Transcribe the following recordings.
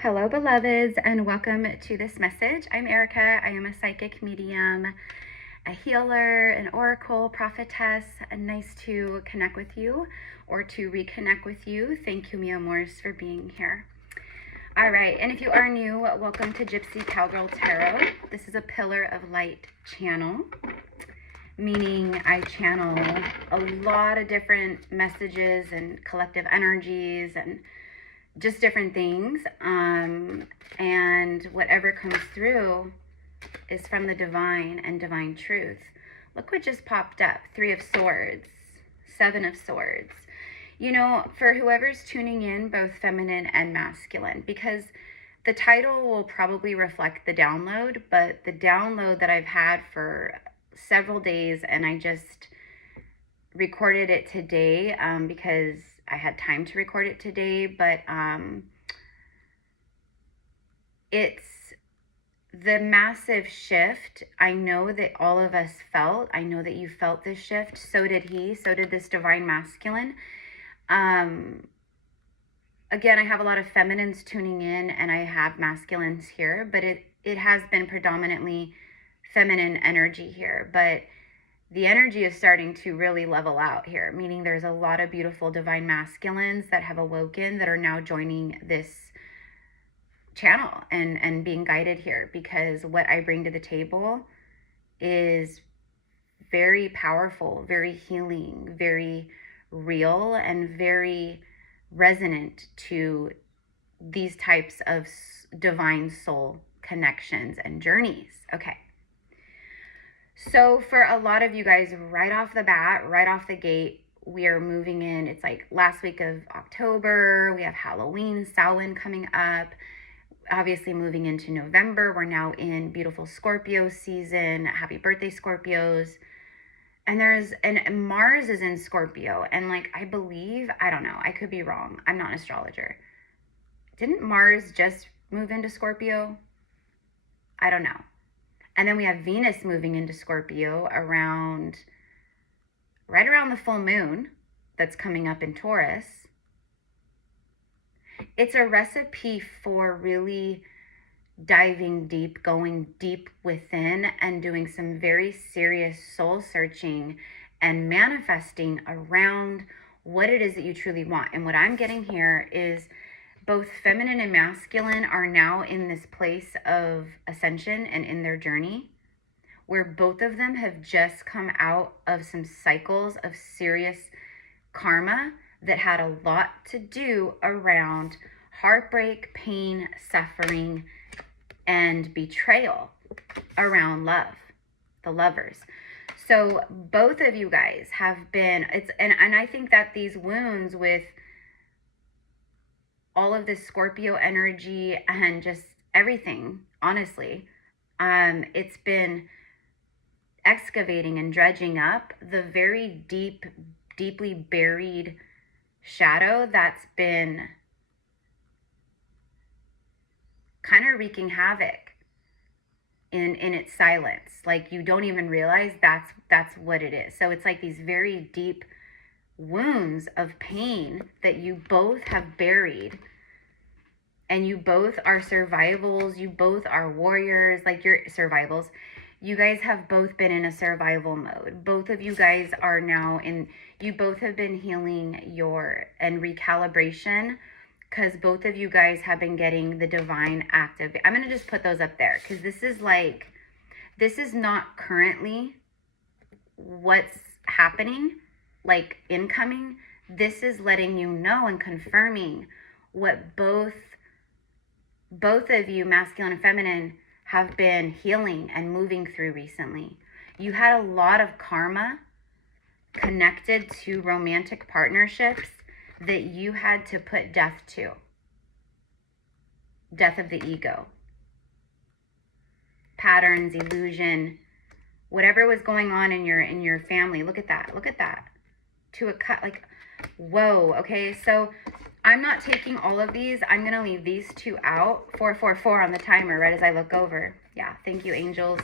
Hello, beloveds, and welcome to this message. I'm Erica. I am a psychic medium, a healer, an oracle, prophetess. Nice to connect with you or to reconnect with you. Thank you, mi amors, for being here. All right, and if you are new, welcome to Gypsy Cowgirl Tarot. This is a pillar of light channel, meaning I channel a lot of different messages and collective energies and just different things, and whatever comes through is from the divine and divine truth. Look what just popped up. 3 of Swords, 7 of Swords. You know, for whoever's tuning in, both feminine and masculine, because the title will probably reflect the download, but the download that I've had for several days, and I just recorded it today because I had time to record it today, but it's the massive shift. I know that all of us felt. I know that you felt this shift. So did he. So did this divine masculine. Again, I have a lot of feminines tuning in, and I have masculines here, but it has been predominantly feminine energy here. But the energy is starting to really level out here, meaning there's a lot of beautiful divine masculines that have awoken that are now joining this channel and being guided here, because what I bring to the table is very powerful, very healing, very real, and very resonant to these types of divine soul connections and journeys. Okay. So for a lot of you guys, right off the bat, right off the gate, we are moving in. It's like last week of October. We have Halloween, Samhain coming up. Obviously moving into November. We're now in beautiful Scorpio season. Happy birthday, Scorpios. And Mars is in Scorpio. And like, I believe, I don't know, I could be wrong. I'm not an astrologer. Didn't Mars just move into Scorpio? I don't know. And then we have Venus moving into Scorpio right around the full moon that's coming up in Taurus. It's a recipe for really diving deep, going deep within, and doing some very serious soul searching and manifesting around what it is that you truly want. And what I'm getting here is both feminine and masculine are now in this place of ascension and in their journey, where both of them have just come out of some cycles of serious karma that had a lot to do around heartbreak, pain, suffering, and betrayal around love, the lovers. So both of you guys have been, and I think that these wounds with all of this Scorpio energy and just everything, honestly, it's been excavating and dredging up the very deeply buried shadow that's been kind of wreaking havoc in its silence. Like, you don't even realize that's what it is. So it's like these very deep wounds of pain that you both have buried, and you both are survivals, you both are warriors, like you're survivals. You guys have both been in a survival mode. Both of you guys are now you both have been healing and recalibration, because both of you guys have been getting the divine active. I'm going to just put those up there, because this is not currently what's happening, like incoming. This is letting you know and confirming what both of you, masculine and feminine, have been healing and moving through recently. You had a lot of karma connected to romantic partnerships that you had to put death to. Death of the ego. Patterns, illusion, whatever was going on in your family. Look at that. Look at that. To a cut, like, whoa. Okay, so I'm not taking all of these. I'm going to leave these 2 out. 444 on the timer right as I look over. Yeah, thank you, angels.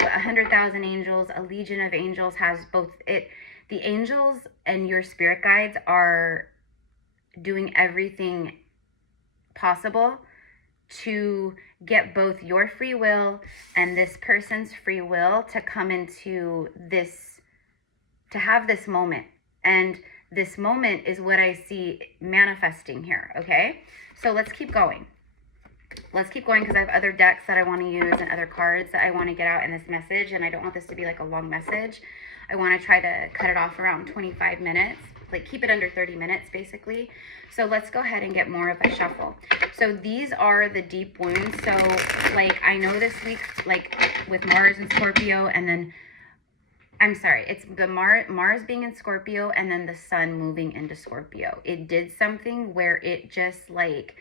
100,000 angels, a legion of angels has both it. The angels and your spirit guides are doing everything possible to get both your free will and this person's free will to come into this, to have this moment. And this moment is what I see manifesting here, okay? So let's keep going. Let's keep going because I have other decks that I want to use and other cards that I want to get out in this message, and I don't want this to be like a long message. I want to try to cut it off around 25 minutes, like keep it under 30 minutes basically. So let's go ahead and get more of a shuffle. So these are the deep wounds. So like I know this week, like with Mars and Scorpio, and then I'm sorry, it's the Mars being in Scorpio and then the sun moving into Scorpio. It did something where it just like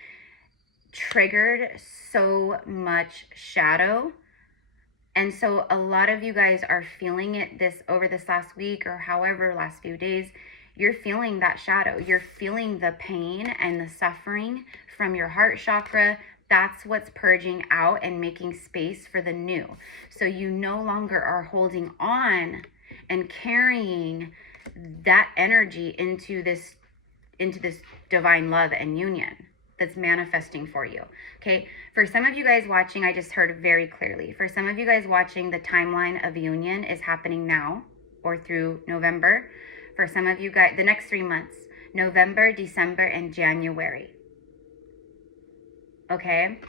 triggered so much shadow. And so a lot of you guys are feeling it over this last week, or however last few days. You're feeling that shadow. You're feeling the pain and the suffering from your heart chakra. That's what's purging out and making space for the new. So you no longer are holding on and carrying that energy into this divine love and union that's manifesting for you. Okay, for some of you guys watching, I just heard very clearly. For some of you guys watching, the timeline of union is happening now or through November. For some of you guys, the next 3 months, November, December, and January. Okay,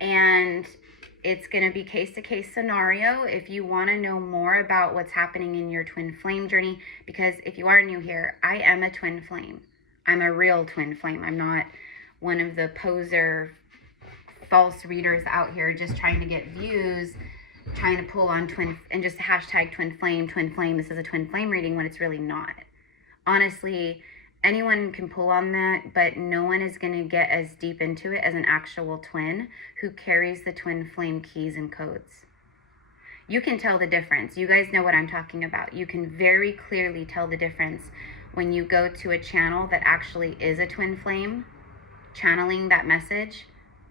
and it's going to be case-to-case scenario. If you want to know more about what's happening in your twin flame journey, because if you are new here, I am a twin flame. I'm a real twin flame. I'm not one of the poser false readers out here just trying to get views, trying to pull on twin and just hashtag twin flame. This is a twin flame reading when it's really not. Honestly, anyone can pull on that, but no one is going to get as deep into it as an actual twin who carries the twin flame keys and codes. You can tell the difference. You guys know what I'm talking about. You can very clearly tell the difference when you go to a channel that actually is a twin flame channeling that message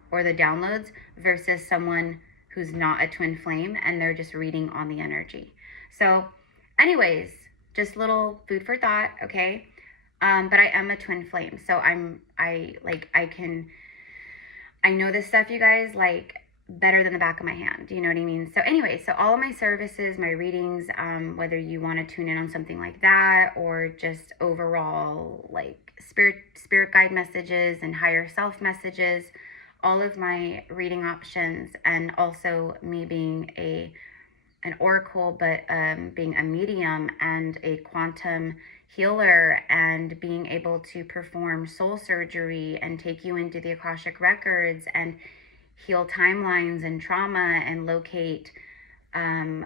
or the downloads versus someone who's not a twin flame and they're just reading on the energy. So anyways, just little food for thought, okay? But I am a twin flame. So I know this stuff, you guys, like better than the back of my hand. You know what I mean? So anyway, so all of my services, my readings, whether you want to tune in on something like that or just overall like spirit guide messages and higher self messages, all of my reading options, and also me being an oracle, but being a medium and a quantum healer and being able to perform soul surgery and take you into the Akashic records and heal timelines and trauma and locate and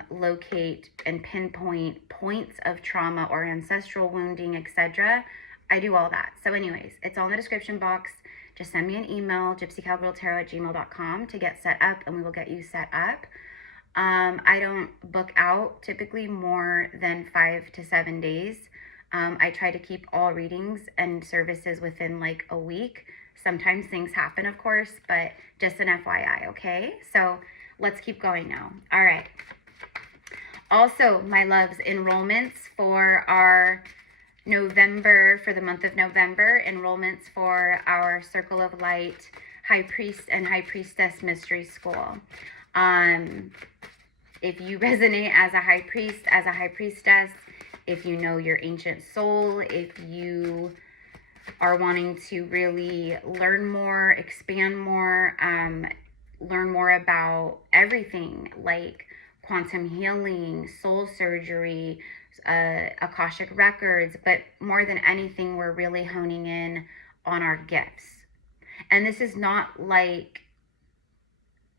pinpoint points of trauma or ancestral wounding, etc. I do all that. So anyways, it's all in the description box. Just send me an email, gypsycowgirltarot@gmail.com, to get set up, and we will get you set up. I don't book out typically more than 5 to 7 days. I try to keep all readings and services within like a week. Sometimes things happen, of course, but just an FYI, okay? So let's keep going now. All right. Also, my loves, enrollments for our November, for the month of November, enrollments for our Circle of Light High Priest and High Priestess Mystery School. If you resonate as a high priest, as a high priestess, if you know your ancient soul, if you are wanting to really learn more, expand more, learn more about everything like quantum healing, soul surgery, Akashic records, but more than anything, we're really honing in on our gifts. And this is not like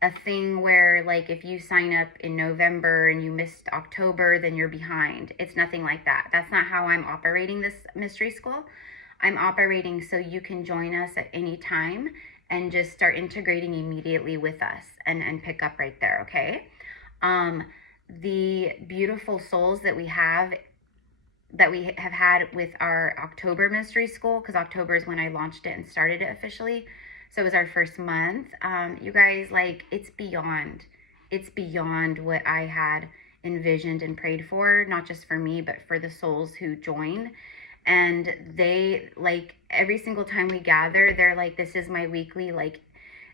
a thing where like if you sign up in November and you missed October, then you're behind. It's nothing like that. That's not how I'm operating this mystery school. I'm operating so you can join us at any time and just start integrating immediately with us and pick up right there, okay? The beautiful souls that we have had with our October mystery school, because October is when I launched it and started it officially. So it was our first month. You guys, like, it's beyond what I had envisioned and prayed for, not just for me, but for the souls who join. And they, like, every single time we gather, they're like, this is my weekly, like,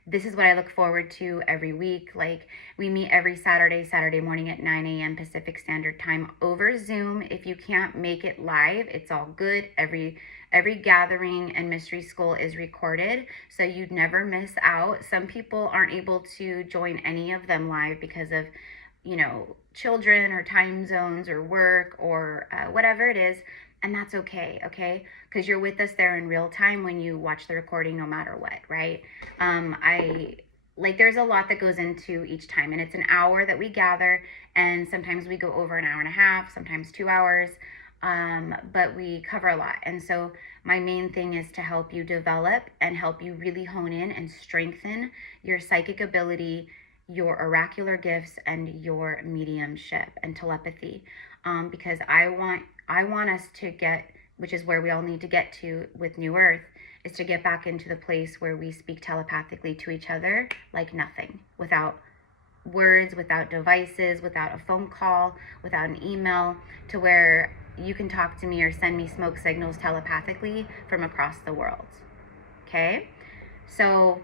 This is what I look forward to every week. Like, we meet every Saturday morning at 9 a.m. Pacific Standard Time over Zoom. If you can't make it live, it's all good. Every gathering and mystery school is recorded, so you'd never miss out. Some people aren't able to join any of them live because of, you know, children or time zones or work or whatever it is. And that's okay, because you're with us there in real time when you watch the recording, no matter what, right? There's a lot that goes into each time, and it's an hour that we gather, and sometimes we go over an hour and a half, sometimes 2 hours, but we cover a lot. And so my main thing is to help you develop and help you really hone in and strengthen your psychic ability, your oracular gifts, and your mediumship and telepathy, because I want us to get, which is where we all need to get to with New Earth, is to get back into the place where we speak telepathically to each other like nothing, without words, without devices, without a phone call, without an email, to where you can talk to me or send me smoke signals telepathically from across the world. Okay? So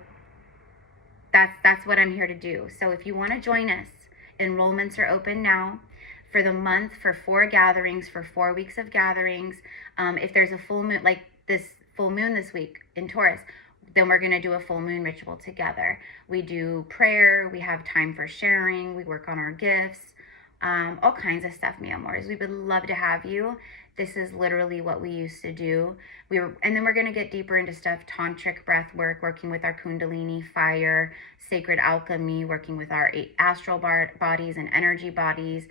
that's what I'm here to do. So if you want to join us, enrollments are open now for the month, for 4 gatherings, for 4 weeks of gatherings. If there's a full moon, like this full moon this week in Taurus, then we're going to do a full moon ritual together. We do prayer, we have time for sharing, we work on our gifts, all kinds of stuff, mi amores. We would love to have you. This is literally what we used to do. And then we're going to get deeper into stuff, tantric breath work, working with our kundalini, fire, sacred alchemy, working with our 8 astral bodies and energy bodies,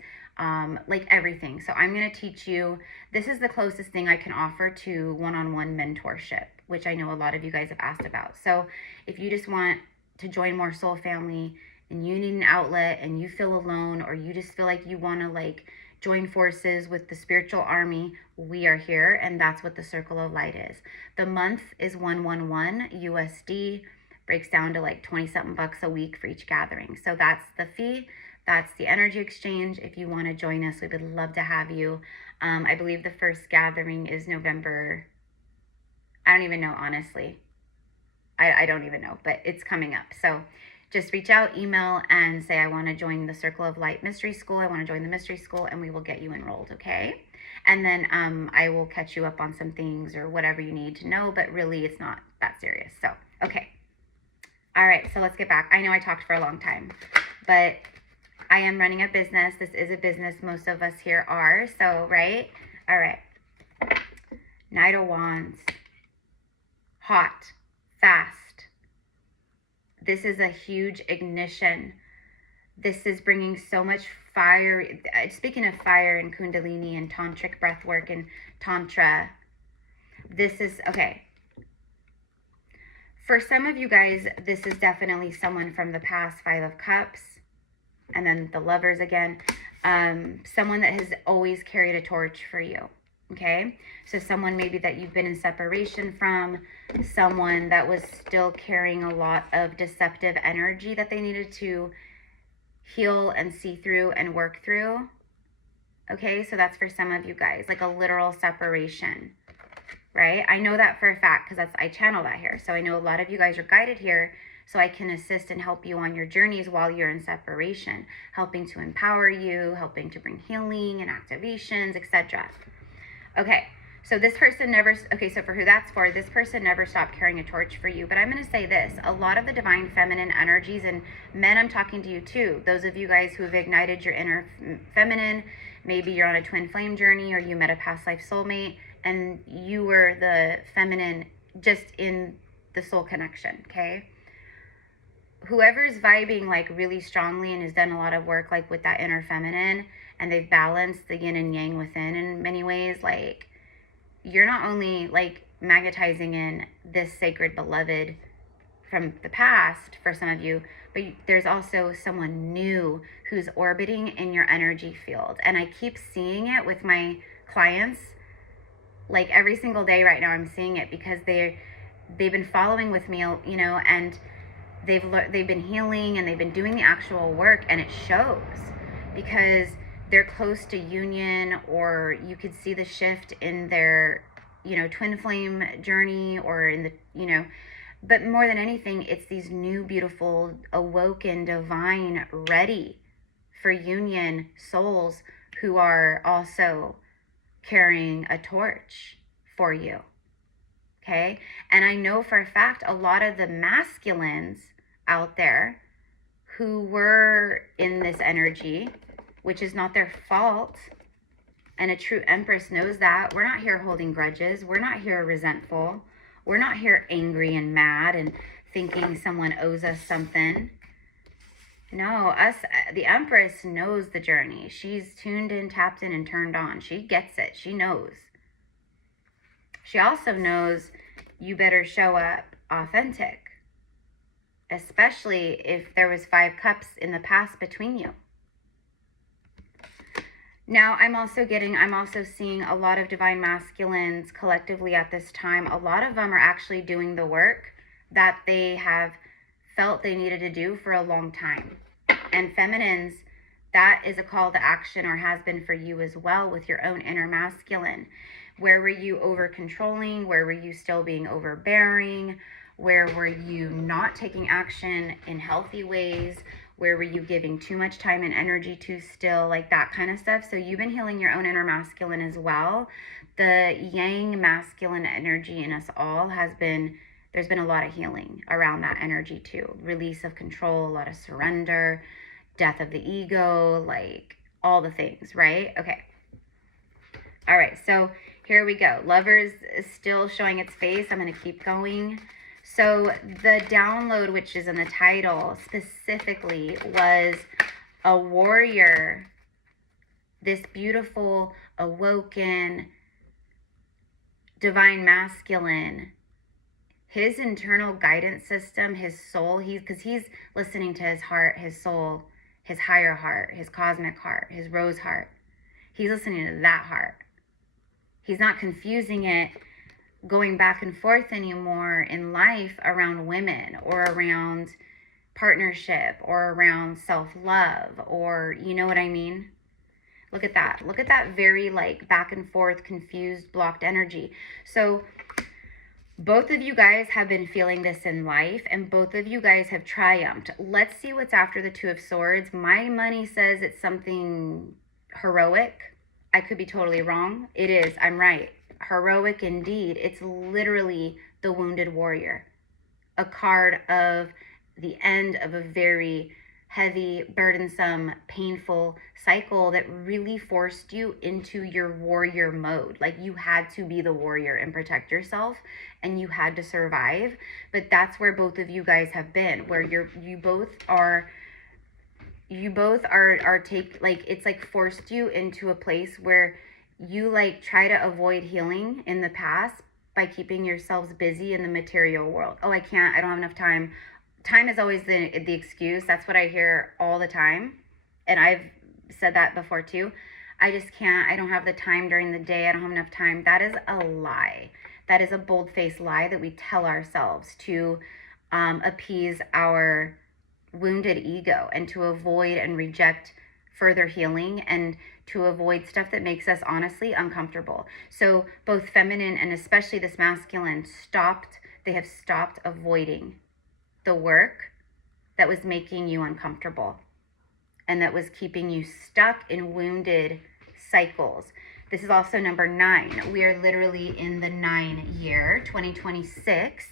like everything. So I'm going to teach you. This is the closest thing I can offer to one-on-one mentorship, which I know a lot of you guys have asked about. So if you just want to join more soul family and you need an outlet and you feel alone, or you just feel like you want to like join forces with the spiritual army, we are here. And that's what the Circle of Light is. The month is 111 USD, breaks down to like 20 something bucks a week for each gathering. So that's the fee. That's the energy exchange. If you want to join us, we would love to have you. I believe the first gathering is November. I don't even know, honestly. I don't even know, but it's coming up. So just reach out, email, and say, I want to join the Circle of Light Mystery School. I want to join the Mystery School, and we will get you enrolled, okay? And then I will catch you up on some things or whatever you need to know, but really it's not that serious. So, okay. All right, so let's get back. I know I talked for a long time, but I am running a business. This is a business. Most of us here are. So, right? All right. Knight of Wands. Hot. Fast. This is a huge ignition. This is bringing so much fire. Speaking of fire and kundalini and tantric breath work and tantra, this is, okay. For some of you guys, this is definitely someone from the past, 5 of Cups. And then the Lovers again, someone that has always carried a torch for you, okay? So someone maybe that you've been in separation from, someone that was still carrying a lot of deceptive energy that they needed to heal and see through and work through, okay? So that's for some of you guys, like a literal separation, right? I know that for a fact because I channel that here. So I know a lot of you guys are guided here, so I can assist and help you on your journeys while you're in separation, helping to empower you, helping to bring healing and activations, etc. Okay, so this person never, okay, so for who that's for, this person never stopped carrying a torch for you. But I'm going to say this, a lot of the divine feminine energies, and men, I'm talking to you too, those of you guys who have ignited your inner feminine, maybe you're on a twin flame journey or you met a past life soulmate and you were the feminine just in the soul connection, okay? Whoever's vibing like really strongly and has done a lot of work like with that inner feminine, and they've balanced the yin and yang within in many ways, like you're not only like magnetizing in this sacred beloved from the past for some of you, but there's also someone new who's orbiting in your energy field. And I keep seeing it with my clients, like every single day right now I'm seeing it, because they've been following with me, you know, and they've been healing and they've been doing the actual work, and it shows because they're close to union, or you could see the shift in their, you know, twin flame journey, or in the, you know, But more than anything, it's these new, beautiful, awoken, divine, ready for union souls who are also carrying a torch for you. Okay? And I know for a fact a lot of the masculines out there who were in this energy, which is not their fault, and a true Empress knows that. We're not here holding grudges. We're not here resentful. We're not here angry and mad and thinking someone owes us something. No, us, the Empress knows the journey. She's tuned in, tapped in, and turned on. She gets it. She knows. She also knows you better show up authentic, especially if there was 5 cups in the past between you. Now, I'm also seeing a lot of divine masculines collectively at this time. A lot of them are actually doing the work that they have felt they needed to do for a long time. And feminines, that is a call to action, or has been for you as well, with your own inner masculine. Where were you over controlling? Where were you still being overbearing? Where were you not taking action in healthy ways? Where were you giving too much time and energy to still, like that kind of stuff? So you've been healing your own inner masculine as well. The yang masculine energy in us all there's been a lot of healing around that energy too. Release of control, a lot of surrender, death of the ego, like all the things, right? Okay. All right, so here we go. Lovers is still showing its face. I'm going to keep going. So the download, which is in the title specifically, was a warrior, this beautiful, awoken, divine masculine. His internal guidance system, his soul, because he's listening to his heart, his soul, his higher heart, his cosmic heart, his rose heart. He's listening to that heart. He's not confusing it, going back and forth anymore in life around women or around partnership or around self-love, or you know what I mean? Look at that. Look at that very like back and forth, confused, blocked energy. So both of you guys have been feeling this in life, and both of you guys have triumphed. Let's see what's after the Two of Swords. My money says it's something heroic. I could be totally wrong. It is. I'm right. Heroic indeed. It's literally the wounded warrior. A card of the end of a very heavy, burdensome, painful cycle that really forced you into your warrior mode. Like you had to be the warrior and protect yourself, and you had to survive. But that's where both of you guys have been, where you both are it's like forced you into a place where you like try to avoid healing in the past by keeping yourselves busy in the material world. Oh, I don't have enough time. Time is always the excuse. That's what I hear all the time. And I've said that before too. I just can't. I don't have the time during the day. I don't have enough time. That is a lie. That is a bold-faced lie that we tell ourselves to appease our wounded ego and to avoid and reject further healing and to avoid stuff that makes us honestly uncomfortable. So both feminine and especially this masculine they have stopped avoiding the work that was making you uncomfortable and that was keeping you stuck in wounded cycles. This is also number 9. We are literally in the 9 year. 2026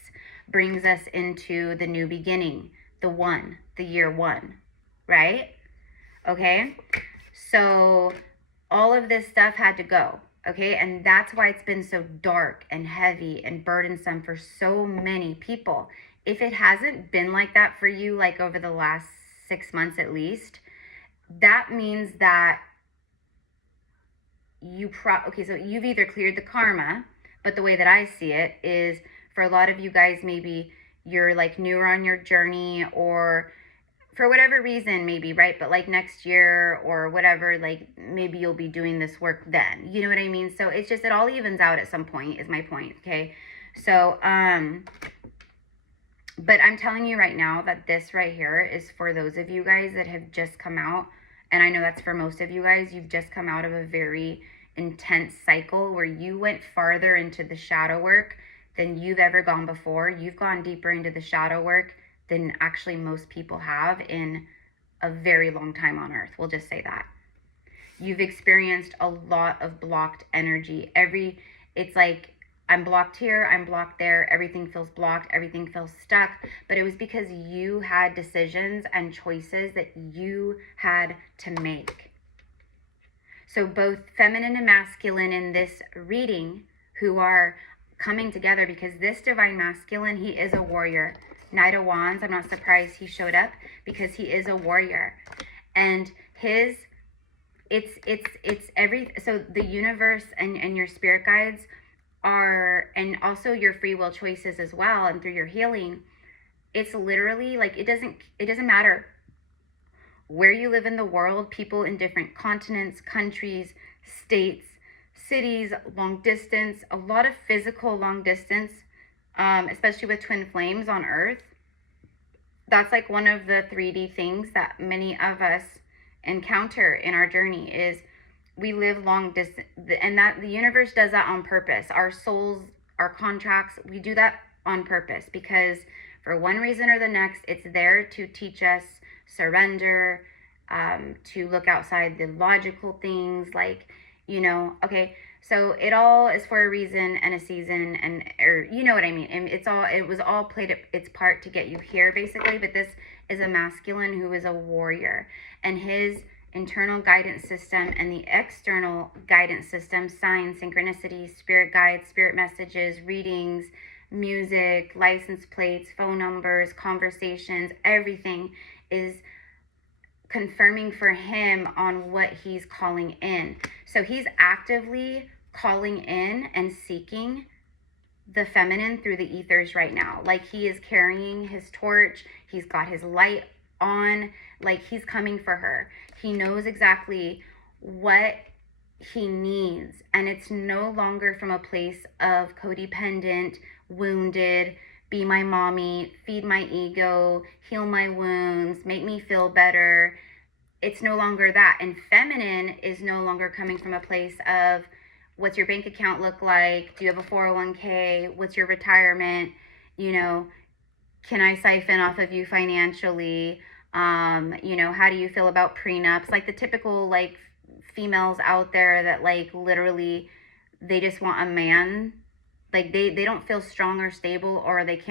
brings us into the new beginning, the year 1, right? Okay, so all of this stuff had to go, okay? And that's why it's been so dark and heavy and burdensome for so many people. If it hasn't been like that for you, like over the last 6 months at least, that means that so you've either cleared the karma, but the way that I see it is for a lot of you guys, maybe you're like newer on your journey, or for whatever reason, maybe, right? But like next year or whatever, like maybe you'll be doing this work then. You know what I mean? So it's just, it all evens out at some point is my point, okay? So, but I'm telling you right now that this right here is for those of you guys that have just come out. And I know that's for most of you guys. You've just come out of a very intense cycle where you went farther into the shadow work than you've ever gone before. You've gone deeper into the shadow work than actually most people have in a very long time on earth. We'll just say that. You've experienced a lot of blocked energy. It's like, I'm blocked here, I'm blocked there, everything feels blocked, everything feels stuck. But it was because you had decisions and choices that you had to make. So both feminine and masculine in this reading who are coming together, because this divine masculine, he is a warrior. Knight of Wands, I'm not surprised he showed up because he is a warrior. And so the universe and your spirit guides are, and also your free will choices as well, and through your healing, it's literally like, it doesn't matter where you live in the world, people in different continents, countries, states, cities, long distance, a lot of physical long distance, especially with twin flames on earth. That's like one of the 3D things that many of us encounter in our journey, is we live long distance, and that the universe does that on purpose. Our souls, our contracts, we do that on purpose because for one reason or the next, it's there to teach us surrender, to look outside the logical things, like, okay, so it all is for a reason and a season, or you know what I mean. And it was all played its part to get you here, basically. But this is a masculine who is a warrior, and his internal guidance system and the external guidance system, signs, synchronicities, spirit guides, spirit messages, readings, music, license plates, phone numbers, conversations, everything is confirming for him on what he's calling in. So he's actively calling in and seeking the feminine through the ethers right now. Like, he is carrying his torch. He's got his light on. Like, he's coming for her. He knows exactly what he needs. And it's no longer from a place of codependent, wounded, be my mommy, feed my ego, heal my wounds, make me feel better. It's no longer that. And feminine is no longer coming from a place of, what's your bank account look like? Do you have a 401k? What's your retirement? Can I siphon off of you financially? How do you feel about prenups? Like the typical, like, females out there that, like, literally they just want a man. Like, they don't feel strong or stable, or they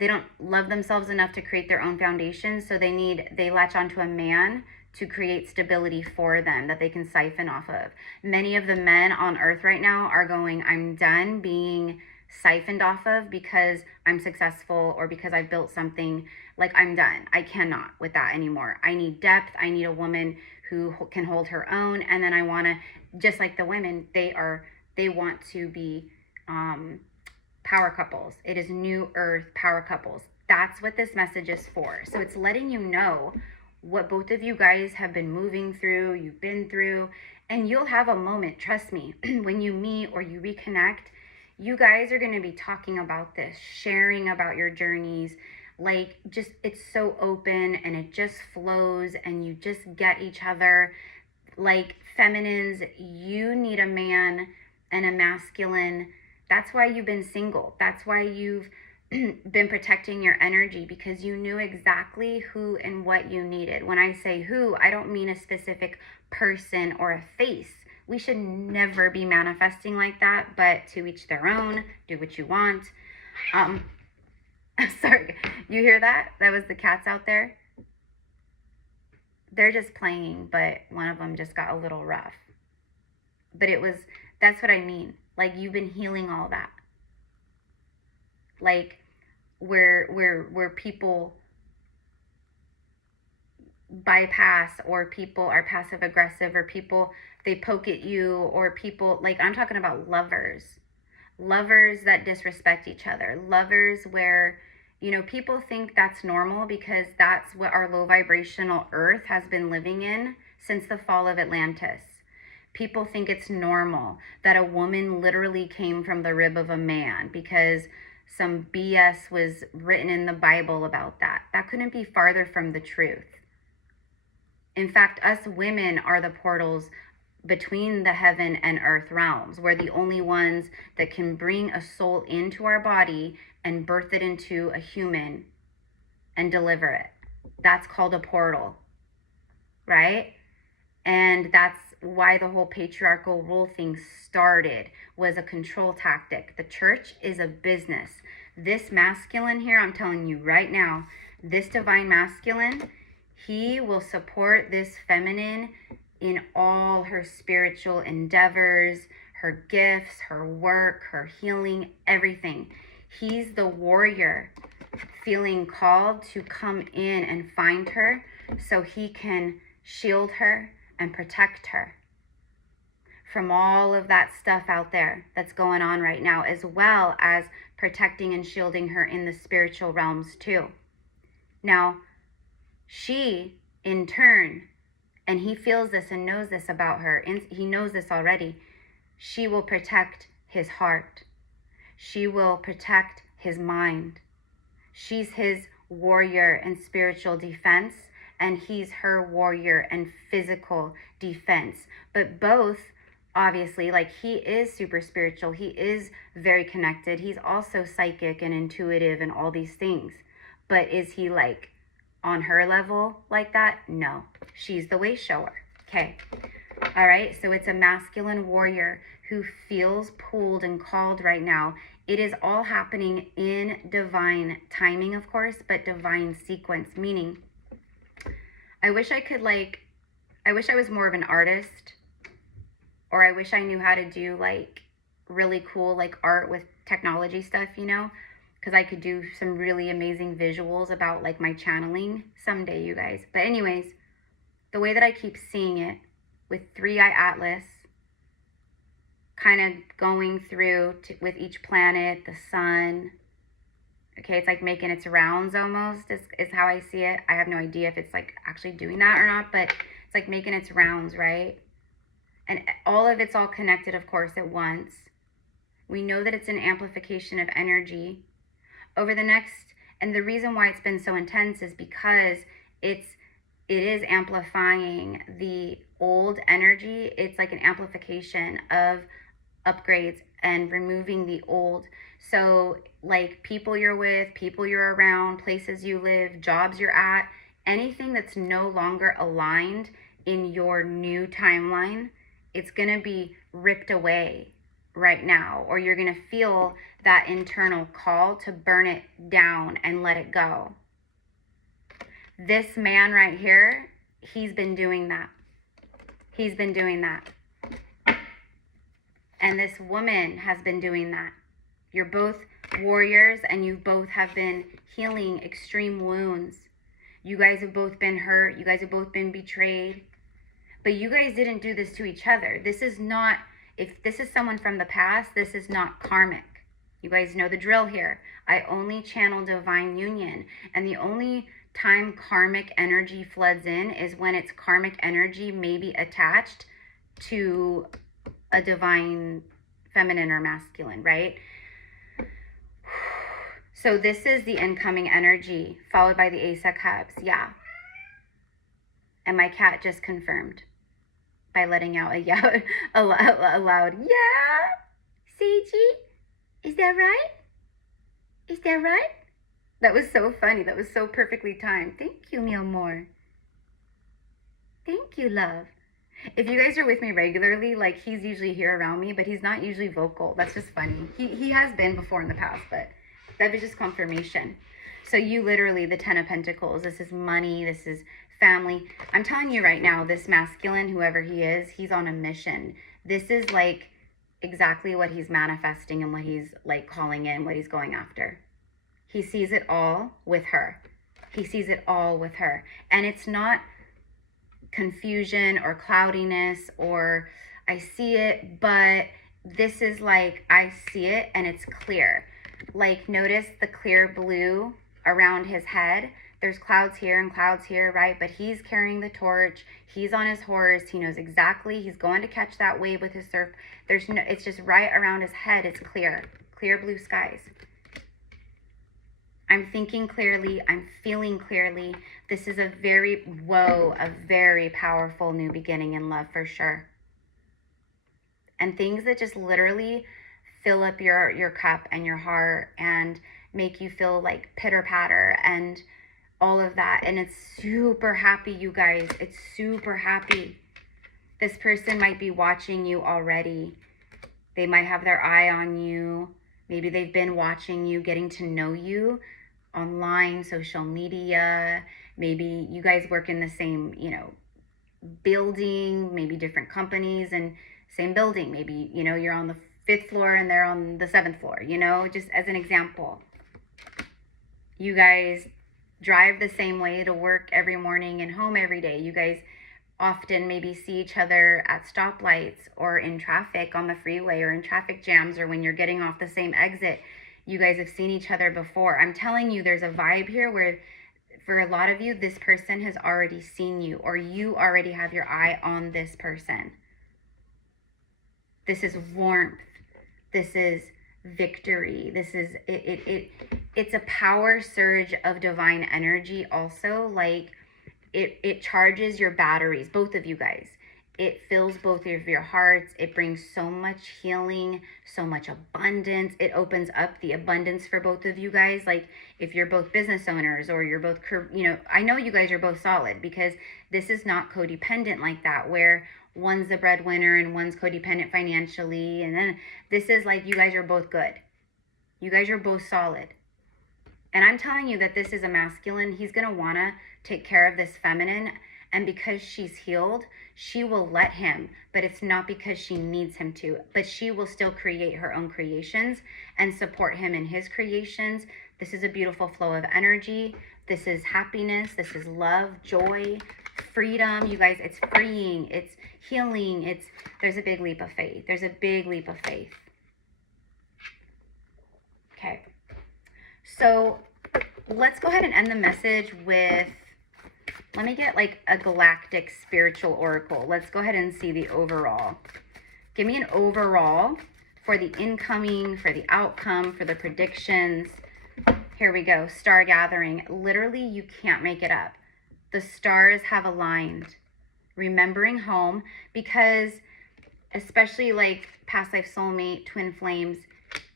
don't love themselves enough to create their own foundation. So they latch onto a man to create stability for them that they can siphon off of. Many of the men on earth right now are going, I'm done being siphoned off of because I'm successful or because I've built something. Like, I'm done. I cannot with that anymore. I need depth. I need a woman who can hold her own. And then I want to, just like the women, they want to be power couples. It is new earth power couples. That's what this message is for. So it's letting you know what both of you guys have been moving through, you've been through, and you'll have a moment, trust me, when you meet or you reconnect, you guys are going to be talking about this, sharing about your journeys. Like, just, it's so open and it just flows and you just get each other. Like, feminines, you need a man and a masculine. That's why you've been single. That's why you've been protecting your energy, because you knew exactly who and what you needed. When I say who, I don't mean a specific person or a face. We should never be manifesting like that, but to each their own. Do what you want. Sorry, you hear that? That was the cats out there. They're just playing, but one of them just got a little rough. But that's what I mean. Like, you've been healing all that. Like, where people bypass, or people are passive aggressive, or people, they poke at you, or people, like, I'm talking about lovers that disrespect each other, lovers where, people think that's normal because that's what our low vibrational earth has been living in since the fall of Atlantis. People think it's normal that a woman literally came from the rib of a man because some BS was written in the Bible about that. That couldn't be farther from the truth. In fact, us women are the portals between the heaven and earth realms. We're the only ones that can bring a soul into our body and birth it into a human and deliver it. That's called a portal, right? And that's why the whole patriarchal rule thing started, was a control tactic. The church is a business. This masculine here, I'm telling you right now, this divine masculine, he will support this feminine in all her spiritual endeavors, her gifts, her work, her healing, everything. He's the warrior feeling called to come in and find her so he can shield her and protect her from all of that stuff out there that's going on right now, as well as protecting and shielding her in the spiritual realms too. Now, she, in turn, and he feels this and knows this about her, and he knows this already, she will protect his heart. She will protect his mind. She's his warrior and spiritual defense, and he's her warrior and physical defense. But both, obviously, like, he is super spiritual. He is very connected. He's also psychic and intuitive and all these things. But is he, like, on her level like that? No. She's the way shower. Okay. All right. So it's a masculine warrior who feels pulled and called right now. It is all happening in divine timing, of course, but divine sequence, meaning I wish I was more of an artist, or I wish I knew how to do like really cool like art with technology stuff, you know, because I could do some really amazing visuals about like my channeling someday, you guys. But anyways, the way that I keep seeing it with 3-eye atlas, kind of going through with each planet, the sun. Okay, it's like making its rounds almost is how I see it. I have no idea if it's like actually doing that or not, but it's like making its rounds, right? And all of it's all connected, of course, at once. We know that it's an amplification of energy over the next, and the reason why it's been so intense is because it is amplifying the old energy. It's like an amplification of upgrades and removing the old. So like people you're with, people you're around, places you live, jobs you're at, anything that's no longer aligned in your new timeline, it's going to be ripped away right now, or you're going to feel that internal call to burn it down and let it go. This man right here, he's been doing that. He's been doing that. And this woman has been doing that. You're both warriors, and you both have been healing extreme wounds. You guys have both been hurt. You guys have both been betrayed. But you guys didn't do this to each other. This is not, if this is someone from the past, this is not karmic. You guys know the drill here. I only channel divine union. And the only time karmic energy floods in is when it's karmic energy maybe attached to a divine feminine or masculine, right? So this is the incoming energy, followed by the Ace of Cups. Yeah. And my cat just confirmed by letting out a loud, yeah. Seiji, is that right? Is that right? That was so funny. That was so perfectly timed. Thank you, mi amor. Thank you, love. If you guys are with me regularly, like, he's usually here around me, but he's not usually vocal. That's just funny. He has been before in the past, but that was just confirmation. So you literally, the 10 of Pentacles, this is money, this is family. I'm telling you right now, this masculine, whoever he is, he's on a mission. This is like exactly what he's manifesting and what he's like calling in, what he's going after. He sees it all with her. He sees it all with her. And it's not confusion or cloudiness or I see it, but this is like I see it and it's clear. Like, notice the clear blue around his head. There's clouds here and clouds here, right? But he's carrying the torch. He's on his horse. He knows exactly. He's going to catch that wave with his surf. There's no, it's just right around his head. It's clear. Clear blue skies. I'm thinking clearly. I'm feeling clearly. This is a very powerful new beginning in love for sure. and things that just literally fill up your cup and your heart and make you feel like pitter patter and all of that. And it's super happy, you guys. It's super happy. This person might be watching you already. They might have their eye on you. Maybe they've been watching you, getting to know you online, social media. Maybe you guys work in the same, building, maybe different companies and same building. Maybe, you're on the 5th floor and they're on the 7th floor, just as an example. You guys drive the same way to work every morning and home every day. You guys often maybe see each other at stoplights or in traffic on the freeway or in traffic jams or when you're getting off the same exit. You guys have seen each other before. I'm telling you, there's a vibe here where for a lot of you, this person has already seen you, or you already have your eye on this person. This is warmth. This is victory. This is it's a power surge of divine energy also. Like it charges your batteries, both of you guys. It fills both of your hearts. It brings so much healing, so much abundance. It opens up the abundance for both of you guys. Like if you're both business owners or you're both, I know you guys are both solid, because this is not codependent like that, where one's the breadwinner and one's codependent financially. And then this is like you guys are both good. You guys are both solid. And I'm telling you that this is a masculine. He's going to want to take care of this feminine. And because she's healed, she will let him, but it's not because she needs him to, but she will still create her own creations and support him in his creations. This is a beautiful flow of energy. This is happiness. This is love, joy, freedom. You guys, it's freeing. It's healing. There's a big leap of faith. There's a big leap of faith. Okay. So let's go ahead and end the message with, let me get like a galactic spiritual oracle. Let's go ahead and see the overall. Give me an overall for the incoming, for the outcome, for the predictions. Here we go. Star gathering. Literally, you can't make it up. The stars have aligned. Remembering home, because especially like past life soulmate, twin flames,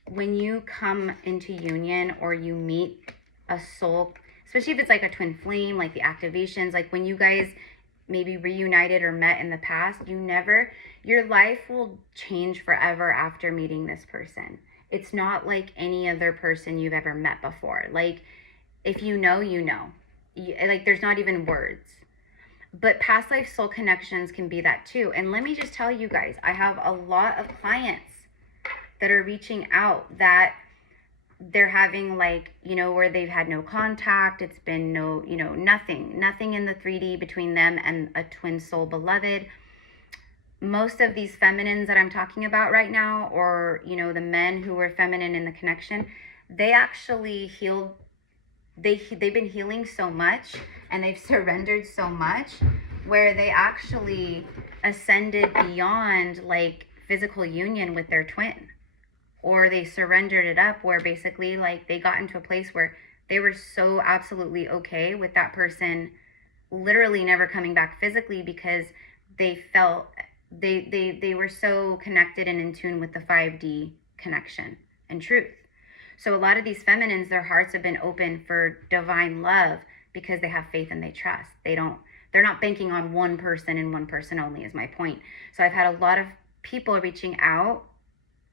when you come into union or you meet a soul, especially if it's like a twin flame, like the activations, like when you guys maybe reunited or met in the past, your life will change forever after meeting this person. It's not like any other person you've ever met before. Like if you know, like there's not even words. But past life soul connections can be that too. And let me just tell you guys, I have a lot of clients that are reaching out that they're having like, where they've had no contact. It's been no, nothing in the 3D between them and a twin soul beloved. Most of these feminines that I'm talking about right now, or, the men who were feminine in the connection, they actually healed. They've been healing so much and they've surrendered so much where they actually ascended beyond like physical union with their twin. Or they surrendered it up where basically like they got into a place where they were so absolutely okay with that person literally never coming back physically, because they felt they were so connected and in tune with the 5D connection and truth. So a lot of these feminines, their hearts have been open for divine love because they have faith and they trust. They're not banking on one person and one person only, is my point. So I've had a lot of people reaching out.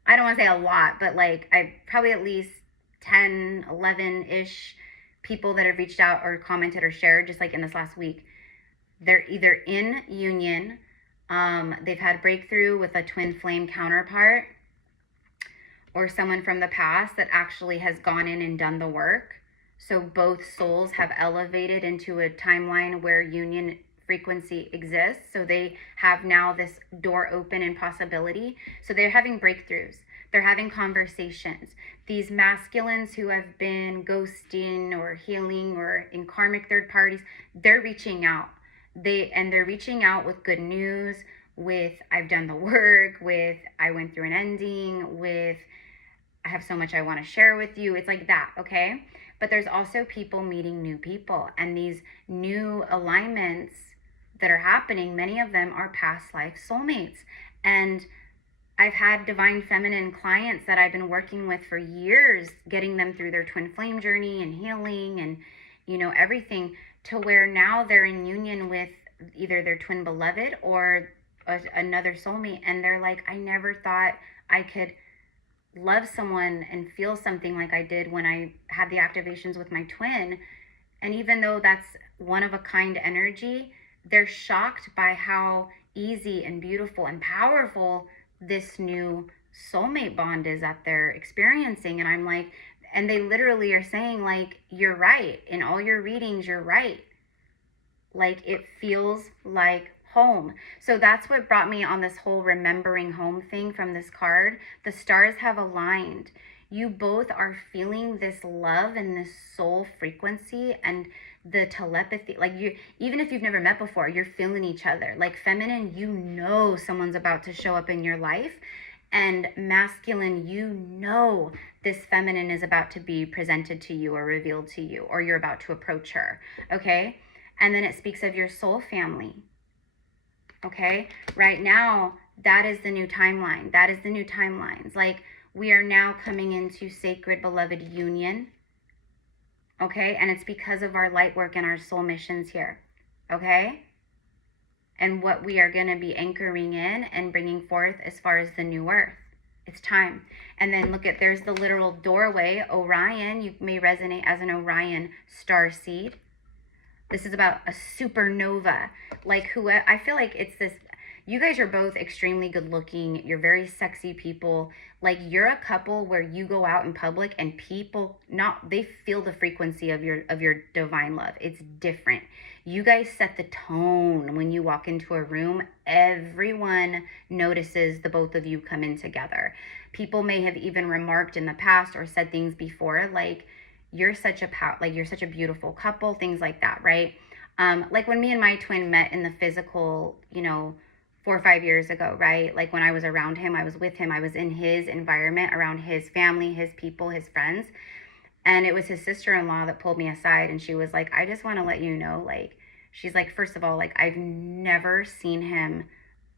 I don't want to say a lot, but like I've probably at least 10, 11-ish people that have reached out or commented or shared just like in this last week. They're either in union, they've had breakthrough with a twin flame counterpart, or someone from the past that actually has gone in and done the work. So both souls have elevated into a timeline where union frequency exists. So they have now this door open and possibility. So they're having breakthroughs. They're having conversations. These masculines who have been ghosting or healing or in karmic third parties, they're reaching out. They're reaching out with good news, with I've done the work, with I went through an ending, with I have so much I want to share with you. It's like that, okay? But there's also people meeting new people, and these new alignments that are happening, many of them are past life soulmates. And I've had divine feminine clients that I've been working with for years, getting them through their twin flame journey and healing and, you know, everything, to where now they're in union with either their twin beloved or another soulmate. And they're like, I never thought I could love someone and feel something like I did when I had the activations with my twin. And even though that's one of a kind energy, they're shocked by how easy and beautiful and powerful this new soulmate bond is that they're experiencing. And I'm like, and they literally are saying, like, you're right. In all your readings, you're right. Like, it feels like home. So that's what brought me on this whole remembering home thing from this card. The stars have aligned. You both are feeling this love and this soul frequency and the telepathy. Like, you, even if you've never met before, you're feeling each other. Like feminine, you know someone's about to show up in your life, and masculine, you know this feminine is about to be presented to you or revealed to you, or you're about to approach her. Okay. And then it speaks of your soul family. Okay. Right now, that is the new timeline. That is the new timelines. Like, we are now coming into sacred beloved union. Okay. And it's because of our light work and our soul missions here. Okay. And what we are going to be anchoring in and bringing forth as far as the new earth. It's time. And then look at, there's the literal doorway, Orion. You may resonate as an Orion star seed. This is about a supernova. Like, who, I feel like it's this, you guys are both extremely good looking. You're very sexy people. Like, you're a couple where you go out in public and people they feel the frequency of your divine love. It's different. You guys set the tone when you walk into a room. Everyone notices the both of you come in together. People may have even remarked in the past or said things before, like, you're such a beautiful couple, things like that, right? Like when me and my twin met in the physical, 4 or 5 years ago, right? Like when I was around him, I was with him, I was in his environment, around his family, his people, his friends. And it was his sister-in-law that pulled me aside, and she was like, I just want to let you know, like, she's like, first of all, like, I've never seen him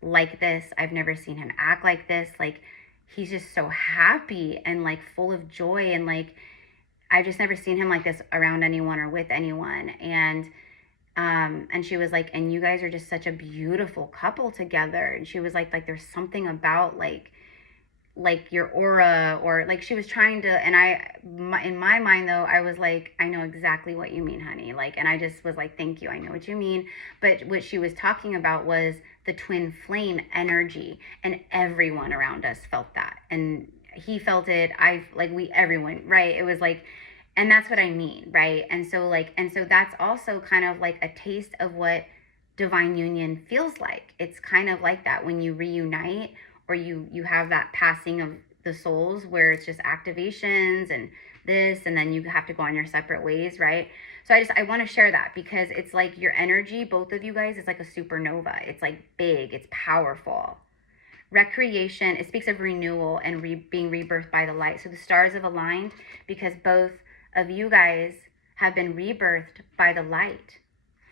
like this. I've never seen him act like this. Like, he's just so happy and like full of joy, and like, I've just never seen him like this around anyone or with anyone. And she was like, and you guys are just such a beautiful couple together. And she was like there's something about like your aura, or like, she was trying to, and in my mind though, I was like, I know exactly what you mean, honey. Like, and I just was like, thank you. I know what you mean. But what she was talking about was the twin flame energy, and everyone around us felt that. And he felt it. Everyone, right? It was like, and that's what I mean, right? And so that's also kind of like a taste of what divine union feels like. It's kind of like that when you reunite, or you have that passing of the souls where it's just activations and this, and then you have to go on your separate ways, right? So I want to share that, because it's like your energy, both of you guys, is like a supernova. It's like big, it's powerful. Recreation, it speaks of renewal and being rebirthed by the light. So the stars have aligned because both of you guys have been rebirthed by the light.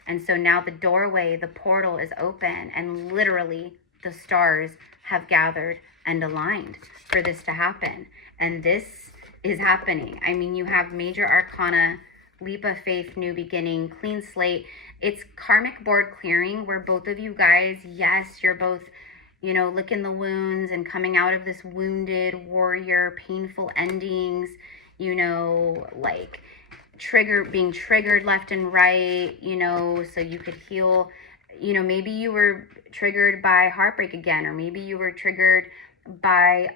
And so now the doorway, the portal is open, and literally the stars have gathered and aligned for this to happen. And this is happening. I mean, you have major arcana, leap of faith, new beginning, clean slate. It's karmic board clearing, where both of you guys, yes, you're both, licking the wounds and coming out of this wounded warrior, painful endings, like being triggered left and right, so you could heal. Maybe you were triggered by heartbreak again, or maybe you were triggered by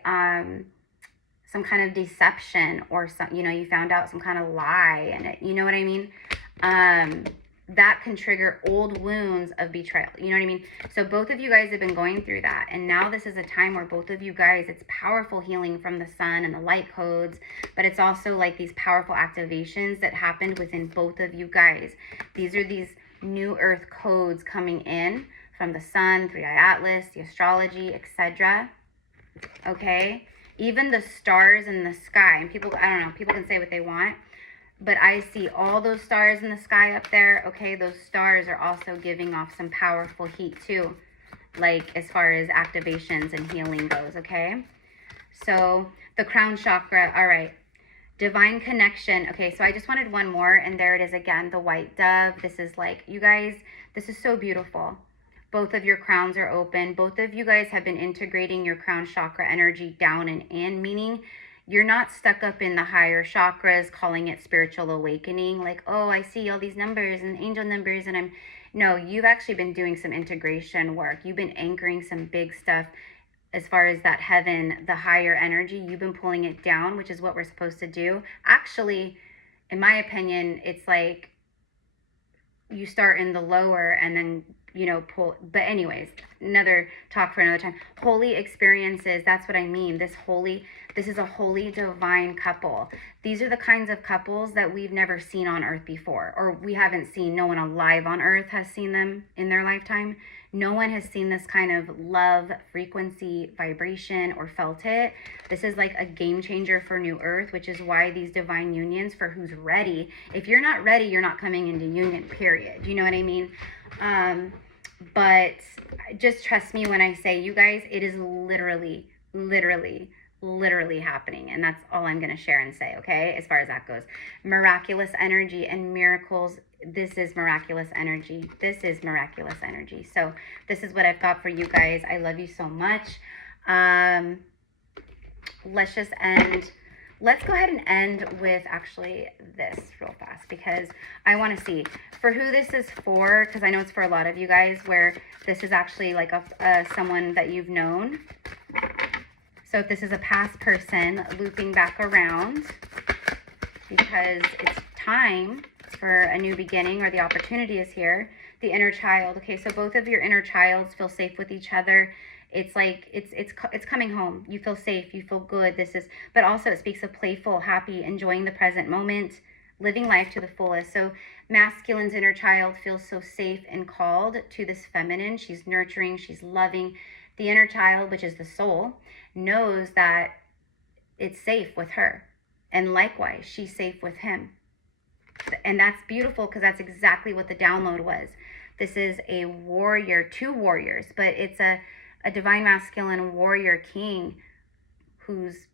some kind of deception, or some, you found out some kind of lie, and it, you know what I mean? That can trigger old wounds of betrayal. You know what I mean? So both of you guys have been going through that. And now this is a time where both of you guys, it's powerful healing from the sun and the light codes, but it's also like these powerful activations that happened within both of you guys. These are these new earth codes coming in from the sun, 3i Atlas, the astrology, etc. Okay? Even the stars in the sky. And people, I don't know, people can say what they want, but I see all those stars in the sky up there. Okay, those stars are also giving off some powerful heat too. like as far as activations and healing goes, okay? So the crown chakra, all right. Divine connection. Okay, so I just wanted one more, and there it is again, the white dove. This is like, you guys, this is so beautiful. Both of your crowns are open. Both of you guys have been integrating your crown chakra energy down and in, meaning you're not stuck up in the higher chakras calling it spiritual awakening. Like, oh, I see all these numbers and angel numbers, and no, you've actually been doing some integration work. You've been anchoring some big stuff as far as that heaven, the higher energy. You've been pulling it down, which is what we're supposed to do. Actually, in my opinion, it's like you start in the lower and then, you know, pull. But anyways, another talk for another time. Holy experiences, that's what I mean. This is a holy divine couple. These are the kinds of couples that we've never seen on earth before, or we haven't seen. No one alive on earth has seen them in their lifetime. No one has seen this kind of love, frequency, vibration, or felt it. This is like a game changer for New Earth, which is why these divine unions, for who's ready. If you're not ready, you're not coming into union, period. You know what I mean? But just trust me when I say, you guys, it is literally happening. And that's all I'm going to share and say, okay, as far as that goes. Miraculous energy and miracles. This is miraculous energy. This is miraculous energy. So this is what I've got for you guys. I love you so much. Let's just end. Let's go ahead and end with actually this real fast, because I want to see for who this is for, because I know it's for a lot of you guys where this is actually like someone that you've known. So if this is a past person looping back around, because it's time for a new beginning, or the opportunity is here. The inner child. Okay, so both of your inner childs feel safe with each other. It's like it's coming home. You feel safe, you feel good. But also it speaks of playful, happy, enjoying the present moment, living life to the fullest. So masculine's inner child feels so safe and called to this feminine. She's nurturing, she's loving. The inner child, which is the soul, knows that it's safe with her, and likewise she's safe with him. And that's beautiful, because that's exactly what the download was. This is a warrior, two warriors, but it's a divine masculine warrior king who's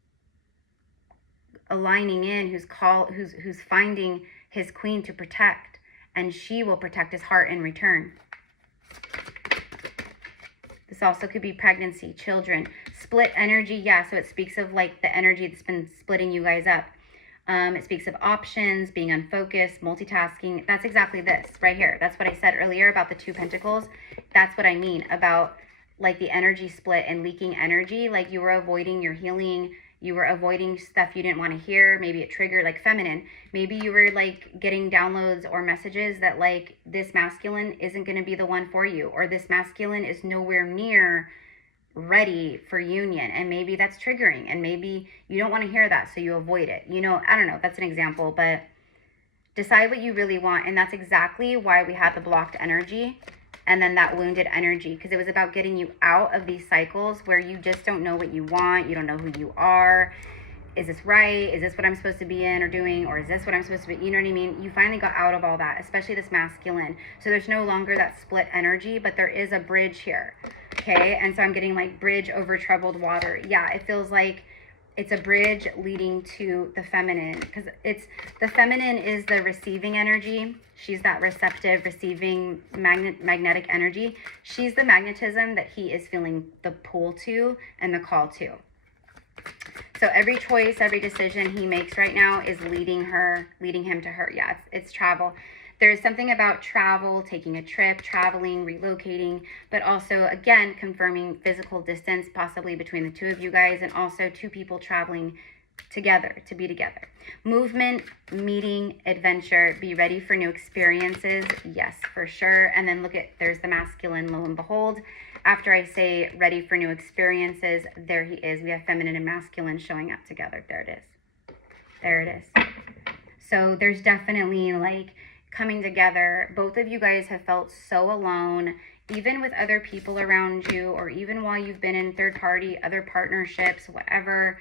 aligning in, who's finding his queen to protect, and she will protect his heart in return. This also could be pregnancy, children, split energy. Yeah, so it speaks of like the energy that's been splitting you guys up. It speaks of options, being unfocused, multitasking. That's exactly this right here. That's what I said earlier about the 2 pentacles. That's what I mean about like the energy split and leaking energy. Like you were avoiding your healing. You were avoiding stuff you didn't want to hear. Maybe it triggered like feminine. Maybe you were like getting downloads or messages that like this masculine isn't going to be the one for you, or this masculine is nowhere near ready for union, and maybe that's triggering, and maybe you don't want to hear that, so you avoid it. You know, I don't know, that's an example, but decide what you really want. And that's exactly why we had the blocked energy and then that wounded energy, because it was about getting you out of these cycles where you just don't know what you want, you don't know who you are. Is this right? Is this what I'm supposed to be in or doing? Or is this what I'm supposed to be? You know what I mean? You finally got out of all that, especially this masculine. So there's no longer that split energy, but there is a bridge here. Okay, and so I'm getting like bridge over troubled water. Yeah, it feels like it's a bridge leading to the feminine, because it's the feminine is the receiving energy. She's that receptive, receiving magnetic energy. She's the magnetism that he is feeling the pull to and the call to. So every choice, every decision he makes right now is leading him to her. Yeah, it's travel. There's something about travel, taking a trip, traveling, relocating, but also, again, confirming physical distance, possibly between the 2 of you guys, and also 2 people traveling together, to be together. Movement, meeting, adventure, be ready for new experiences. Yes, for sure. And then look at, there's the masculine, lo and behold. After I say ready for new experiences, there he is. We have feminine and masculine showing up together. There it is. There it is. So there's definitely like coming together. Both of you guys have felt so alone, even with other people around you, or even while you've been in third party, other partnerships, whatever.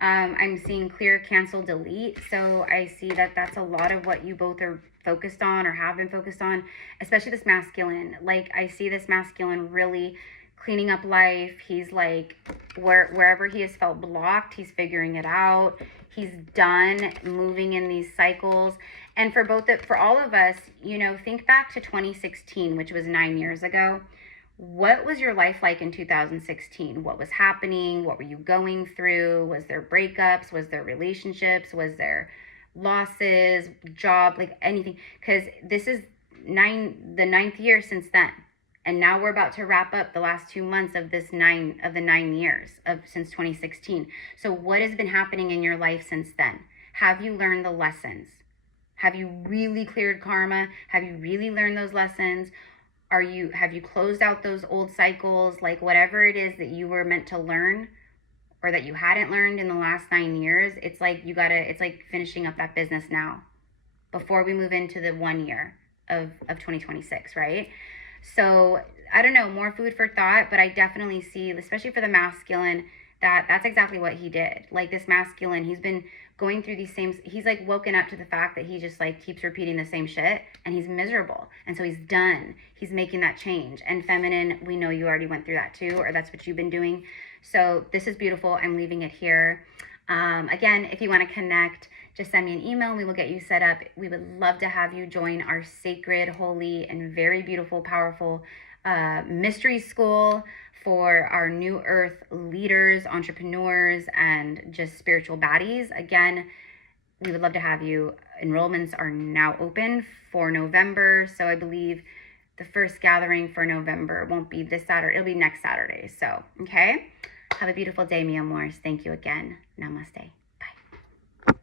I'm seeing clear, cancel, delete. So I see that that's a lot of what you both are focused on or have been focused on, especially this masculine. Like I see this masculine really cleaning up life. He's like, wherever he has felt blocked, he's figuring it out. He's done moving in these cycles. And for all of us, you know, think back to 2016, which was 9 years ago. What was your life like in 2016? What was happening? What were you going through? Was there breakups? Was there relationships? Was there losses, job, like anything? Because this is the 9th year since then. And now we're about to wrap up the last 2 months of the 9 years since 2016. So what has been happening in your life since then? Have you learned the lessons? Have you really cleared karma? Have you really learned those lessons? Have you closed out those old cycles? Like whatever it is that you were meant to learn or that you hadn't learned in the last 9 years, it's like it's like finishing up that business now before we move into the 1 year of 2026, right? So I don't know, more food for thought, but I definitely see, especially for the masculine, that's exactly what he did. Like this masculine, he's been going through he's like woken up to the fact that he just like keeps repeating the same shit and he's miserable. And so he's done. He's making that change. And feminine, we know you already went through that too, or that's what you've been doing. So this is beautiful. I'm leaving it here. Again, if you want to connect, just send me an email. We will get you set up. We would love to have you join our sacred, holy, and very beautiful, powerful mystery school for our new earth leaders, entrepreneurs, and just spiritual baddies. Again, we would love to have you. Enrollments are now open for November. So I believe the first gathering for November won't be this Saturday. It'll be next Saturday. So, okay. Have a beautiful day, mi amors. Thank you again. Namaste.